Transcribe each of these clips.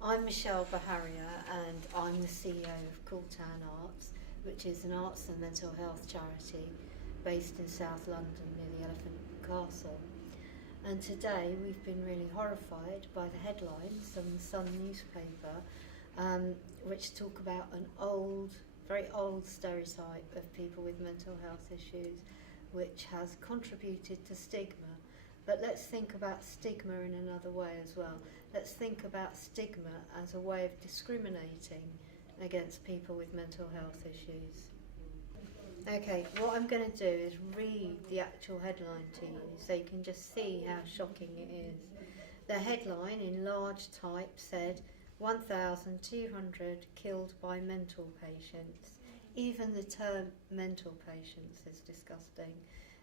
I'm Michelle Baharia and I'm the CEO of Cool Town Arts, which is an arts and mental health charity based in South London near the Elephant Castle. And today we've been really horrified by the headlines on the Sun newspaper, which talk about an very old stereotype of people with mental health issues, which has contributed to stigma. But let's think about stigma in another way as well. Let's think about stigma as a way of discriminating against people with mental health issues. Okay, what I'm going to do is read the actual headline to you so you can just see how shocking it is. The headline in large type said 1,200 killed by mental patients. Even the term mental patients is disgusting.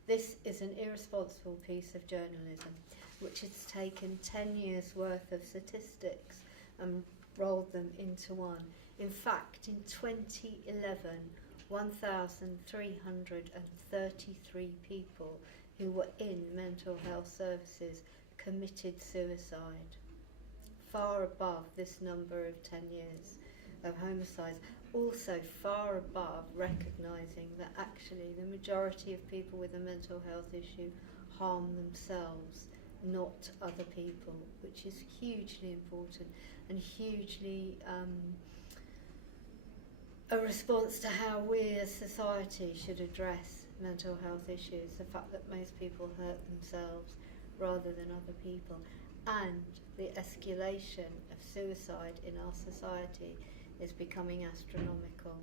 This is an irresponsible piece of journalism which has taken 10 years worth of statistics and rolled them into one. In fact, in 2011, 1,333 people who were in mental health services committed suicide, far above this number of 10 years of homicides. Also far above recognising that actually the majority of people with a mental health issue harm themselves, not other people, which is hugely important and hugely a response to how we as society should address mental health issues, the fact that most people hurt themselves rather than other people, and the escalation of suicide in our society is becoming astronomical.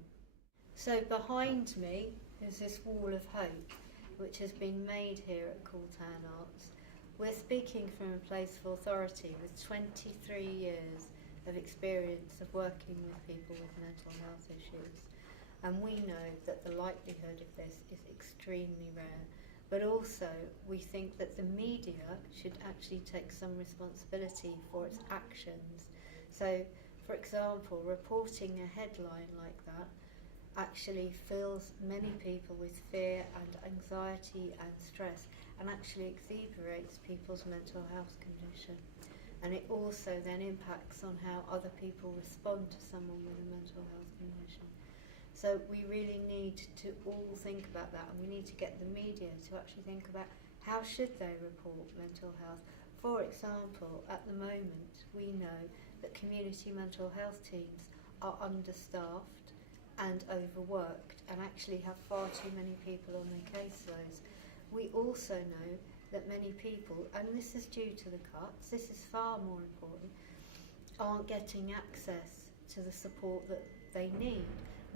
So behind me is this wall of hope which has been made here at Cool Town Arts. We're speaking from a place of authority with 23 years of experience of working with people with mental health issues, and we know that the likelihood of this is extremely rare, but also we think that the media should actually take some responsibility for its actions. So for example, reporting a headline like that actually fills many people with fear and anxiety and stress, and actually exaggerates people's mental health condition. And it also then impacts on how other people respond to someone with a mental health condition. So we really need to all think about that, and we need to get the media to actually think about how should they report mental health. For example, at the moment we know that community mental health teams are understaffed and overworked and actually have far too many people on their caseloads. We also know that many people, and this is due to the cuts, this is far more important, aren't getting access to the support that they need.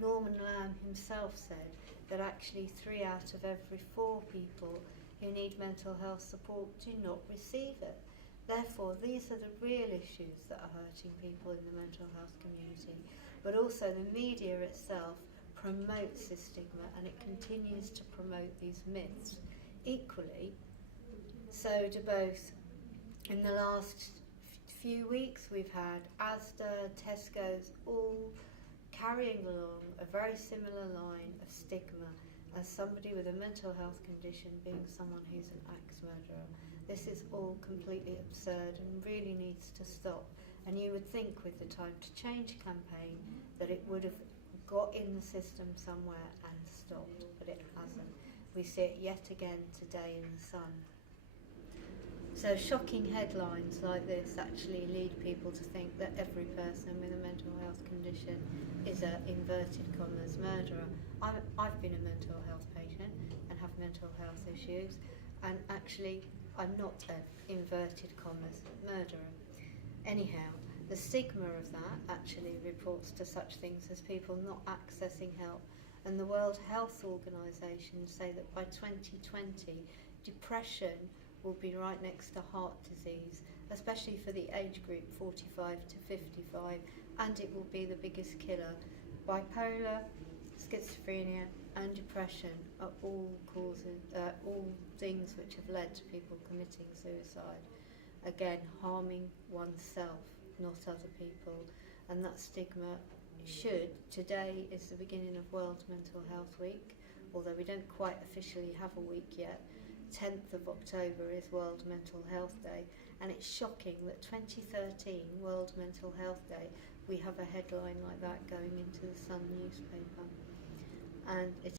Norman Lamb himself said that actually 3 out of every 4 people who need mental health support do not receive it. Therefore, these are the real issues that are hurting people in the mental health community. But also the media itself promotes this stigma, and it continues to promote these myths. Equally, so do both. In the last few weeks we've had Asda, Tesco's, all carrying along a very similar line of stigma as somebody with a mental health condition being someone who's an axe murderer. This is all completely absurd and really needs to stop. And you would think with the Time to Change campaign that it would have got in the system somewhere and stopped, but it hasn't. We see it yet again today in the Sun. So shocking headlines like this actually lead people to think that every person with a mental health condition is an inverted commas murderer. I've been a mental health patient and have mental health issues, and actually I'm not an inverted commas murderer. Anyhow, the stigma of that actually reports to such things as people not accessing help, and the World Health Organization say that by 2020 depression will be right next to heart disease, especially for the age group 45 to 55, and it will be the biggest killer. Bipolar, schizophrenia and depression are all things which have led to people committing suicide. Again, harming oneself, not other people. And that stigma today is the beginning of World Mental Health Week, although we don't quite officially have a week yet. 10th of October is World Mental Health Day, and it's shocking that 2013, World Mental Health Day, we have a headline like that going into the Sun newspaper. And it